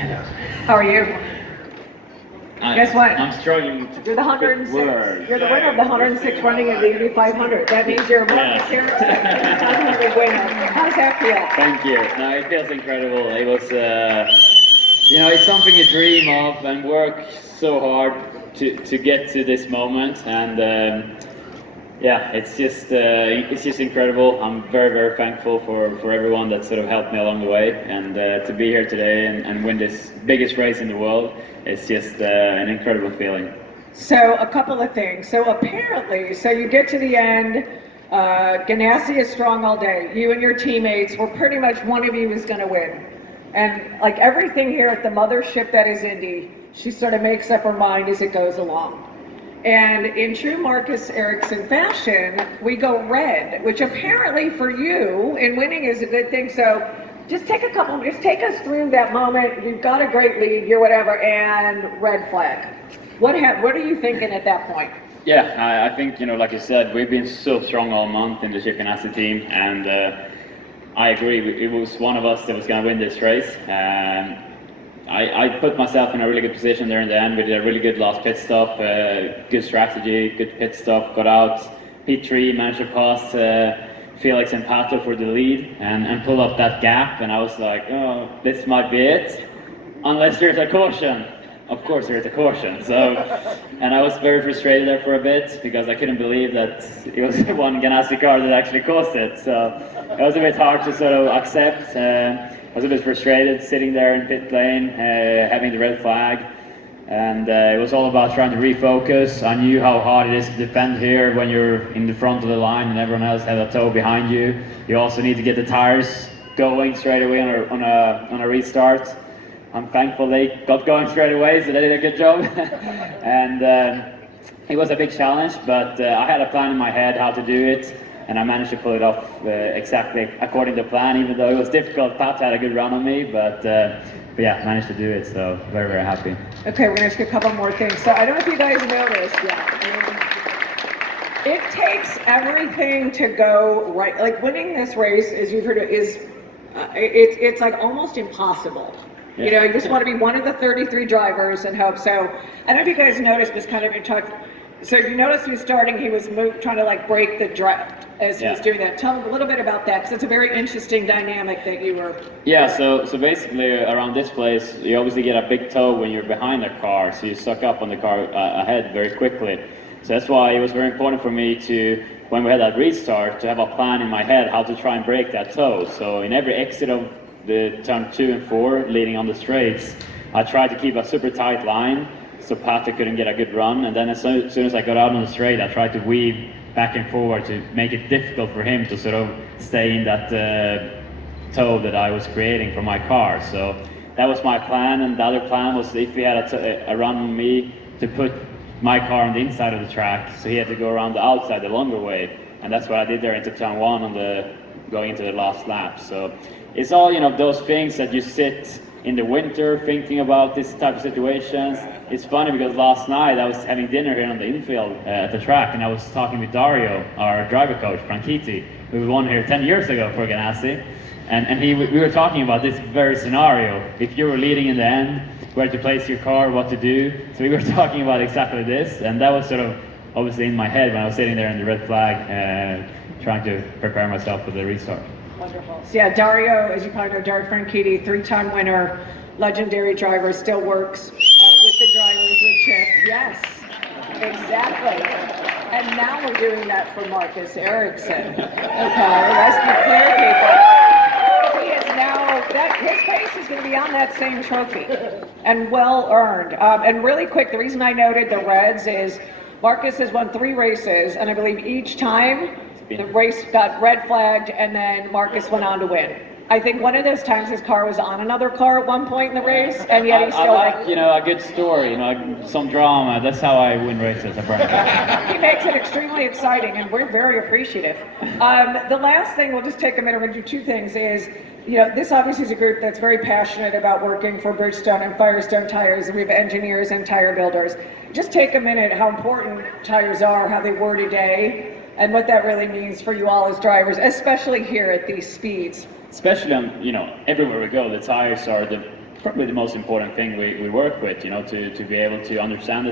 How are you? Guess what? I'm struggling to You're the 106. You're the winner of the 106 running of the Indy 500. That means you're Marcus Ericsson, 500 winner. How's that feel? Thank you. No, it feels incredible. It was, it's something you dream of and work so hard to get to this moment. And it's just incredible. I'm very, very thankful for everyone that sort of helped me along the way, and to be here today and win this biggest race in the world. It's just an incredible feeling. So a couple of things. So apparently, you get to the end, Ganassi is strong all day. You and your teammates were pretty much one of you is going to win. And like everything here at the mothership that is Indy, she sort of makes up her mind as it goes along. And in true Marcus Ericsson fashion, we go red, which apparently for you in winning is a good thing. So just take us through that moment. You've got a great lead, you're whatever, and red flag. What are you thinking at that point? Yeah, I think, like you said, we've been so strong all month in the Ganassi team, and I agree, it was one of us that was going to win this race. I put myself in a really good position there in the end. We did a really good last pit stop, good strategy, good pit stop, got out, P3, managed to pass Felix and Pato for the lead and pull up that gap, and I was like, oh, this might be it, unless there's a caution. Of course there is a caution. So, and I was very frustrated there for a bit because I couldn't believe that it was one Ganassi car that actually caused it. So it was a bit hard to sort of accept. I was a bit frustrated sitting there in pit lane, having the red flag. And it was all about trying to refocus. I knew how hard it is to defend here when you're in the front of the line and everyone else has a toe behind you. You also need to get the tires going straight away on a restart. I'm thankful they got going straight away, so they did a good job. And it was a big challenge, but I had a plan in my head how to do it, and I managed to pull it off exactly according to plan, even though it was difficult. Pat had a good run on me, but yeah, managed to do it, so very, very happy. Okay, we're going to ask you a couple more things. So I don't know if you guys noticed, it takes everything to go right. Like winning this race, as you've heard, it's like almost impossible. Yeah. You just want to be one of the 33 drivers and hope. So I don't know if you guys noticed this kind of in talk. So if you noticed he was starting, he was trying to like break the draft as he was doing that. Tell me a little bit about that, because it's a very interesting dynamic that you were. Yeah, so basically around this place, you obviously get a big toe when you're behind the car, so you suck up on the car ahead very quickly. So that's why it was very important for me to, when we had that restart, to have a plan in my head how to try and break that toe. So in every exit of the turn 2 and 4 leading on the straights, I tried to keep a super tight line so Patrick couldn't get a good run, and then as soon as I got out on the straight, I tried to weave back and forward to make it difficult for him to sort of stay in that toe that I was creating for my car. So that was my plan, and the other plan was if he had a run on me, to put my car on the inside of the track, so he had to go around the outside the longer way, and that's what I did there into turn 1 going into the last lap. So it's all, those things that you sit in the winter thinking about this type of situations. It's funny because last night I was having dinner here on the infield at the track, and I was talking with Dario, our driver coach, Franchitti, who won here 10 years ago for Ganassi, and we were talking about this very scenario. If you were leading in the end, where to place your car, what to do. So we were talking about exactly this, and that was sort of obviously in my head when I was sitting there in the red flag, trying to prepare myself for the restart. Wonderful. So yeah, Dario, as you probably know, Dario Franchitti, 3-time winner, legendary driver, still works with the drivers with Chip. Yes, exactly. And now we're doing that for Marcus Ericsson. Okay, let's be clear, people. He is now, his face is going to be on that same trophy, and well earned. And really quick, the reason I noted the Reds is Marcus has won 3 races, and I believe each time the race got red flagged, and then Marcus went on to win. I think one of those times his car was on another car at one point in the race, and yet he still. I like, a good story, some drama. That's how I win races, apparently. He makes it extremely exciting, and we're very appreciative. The last thing, we'll just take a minute, we'll do 2 things, is, this obviously is a group that's very passionate about working for Bridgestone and Firestone tires, and we have engineers and tire builders. Just take a minute, how important tires are, how they were today, and what that really means for you all as drivers, especially here at these speeds. Especially on, everywhere we go, the tires are the probably the most important thing we work with, to be able to understand the